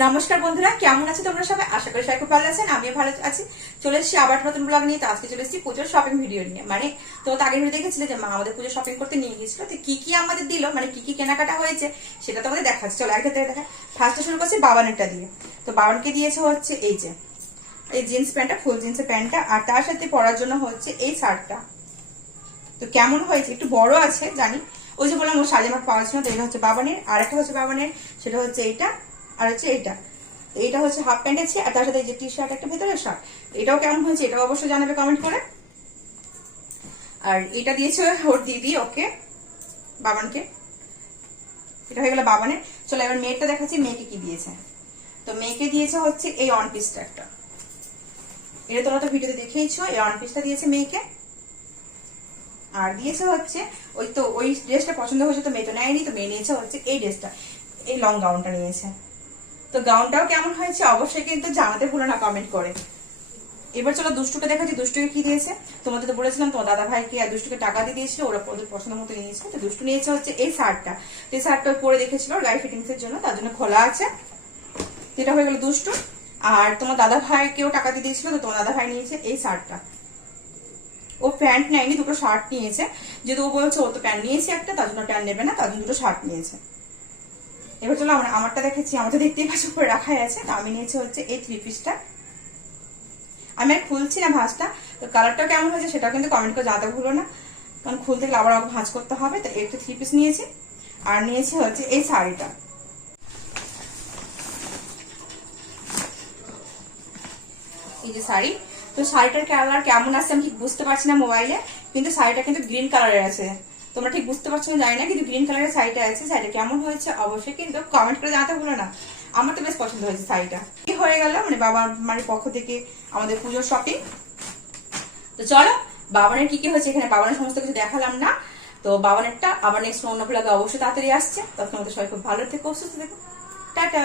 নমস্কার বন্ধুরা, কেমন আছো তোমরা সবাই? আশা করি সবাই খুব ভালো আছেন, আমিও ভালো আছি। চলে এসেছি আবার নতুন ব্লগ নিয়ে। তো আজকে চলে এসেছি পুজোর শপিং ভিডিও নিয়ে। মানে তো আগের ভিডিও দেখেছিলে যে মা আমাদের পুজো শপিং করতে নিয়ে গিয়েছিল, তো কি কি আমাদের দিল, মানে কি কি কেনাকাটা হয়েছে সেটা তো আমাদের দেখাচ্ছে। চলো এক থেকে দেখা। ফার্স্টে শুরু করছি বাবানেরটা দিয়ে। তো বাবানকে দিয়েছে হচ্ছে এই জিন্স প্যান্টটা, ফুল জিন্সের প্যান্টটা, আর তার সাথে পরার জন্য হচ্ছে এই শার্টটা। তো কেমন হয়েছে, একটু বড় আছে জানি, ওই যে বললাম ও সাজে আমার পাওয়া ছিল। তো এটা হচ্ছে বাবানের, আর একটা হচ্ছে বাবানের, সেটা হচ্ছে এইটা, আর হচ্ছে এইটা হচ্ছে হাফ প্যান্ট আছে, আর তার সাথে এই যে টি শার্ট একটা ভেতরের শার্ট। এটাও কেমন হয়েছে এটাও অবশ্যই জানাবে কমেন্ট করে। আর এটা দিয়েছে ওর দিদি ওকে, বাবানকে। এটা হয়ে গেল বাবানের। চলো এবার মেয়েটা দেখাচ্ছি মেয়েকে কি দিয়েছে। তো মেয়েকে দিয়েছে হচ্ছে এই অন পিসটা একটা, এটা তোমরা তো ভিডিওতে দেখেইছো। এই অন পিসটা দিয়েছে মেয়েকে। আর দিয়েছে হচ্ছে ওই ড্রেসটা পছন্দ হয়েছে, তো মেয়ে তো নেয়নি, তো মেয়ে নিয়েছে হচ্ছে এই ড্রেসটা, এই লং গাউনটা নিয়েছে। তো গাউনটাও কেমন হয়েছে অবশ্যই কিন্তু জানাতে ভুলো না কমেন্ট করে। এবার চলো দুষ্টুকে দেখাচ্ছি দুষ্টুকে কি দিয়েছে। তোমাদের তো বলেছিলাম তোমার দাদা ভাইকে আর দুষ্টুকে টাকা দিয়ে দিয়েছিল, ওরা ওদের পছন্দ মতো নিয়েছিল। তো দুষ্টু নিয়েছে হচ্ছে এই শার্টটা। তো এই শার্টটা পরে দেখেছিল গায়ে ফিটিংস এর জন্য, তার জন্য খোলা আছে। তো এটা হয়ে গেল দুষ্টু। আর তোমার দাদা ভাইকেও টাকা দিয়ে দিয়েছিল, তো তোমার দাদা ভাই নিয়েছে এই শার্টটা। ও প্যান্ট নেয়নি, দুটো শার্ট নিয়েছে। যেহেতু ও বলছে ও তো প্যান্ট নিয়েছে একটা, তার জন্য প্যান্ট নেবে না, তার জন্য দুটো শার্ট নিয়েছে। এবার চলো আমারটা দেখেছি, আমার তো দেখতেই পাচ্ছ উপরে রাখাই আছে। তো আমি নিয়েছি হচ্ছে এই থ্রি পিসটা। আমি আর খুলছি না ভাঁজটা। তো কালারটা কেমন হয়েছে সেটাও কিন্তু কমেন্ট করে জানাতে ভুলো না, কারণ খুলতে গেলে আবার ভাঁজ করতে হবে। তো একটা থ্রি পিস নিয়েছি, আর নিয়েছি হচ্ছে এই শাড়িটা, এই যে শাড়ি। তো শাড়িটার কালার কেমন আছে আমি ঠিক বুঝতে পারছি না মোবাইলে, কিন্তু শাড়িটা কিন্তু গ্রিন কালারের আছে। তোমরা ঠিক বুঝতে পারছো না জানি না, কিন্তু গ্রিন কালারের শাড়িটা আছে। শাড়িটা কেমন হয়েছে অবশ্যই কিন্তু কমেন্ট করে জানাতে ভুলো না। আমার তো বেশ পছন্দ হয়েছে শাড়িটা। কি হয়ে গেল মানে বাবার মায়ের পক্ষ থেকে আমাদের পুজোর শপিং। তো চলো বাবানের কি কি হয়েছে, এখানে বাবানের সমস্ত কিছু দেখালাম না। তো বাবানেরটা আবার নেক্সট অন্য ব্লগে অবশ্যই তাড়াতাড়ি আসছে। তখন আমাদের সবাই খুব ভালো থেকো, সুস্থ থেকো, টাটা।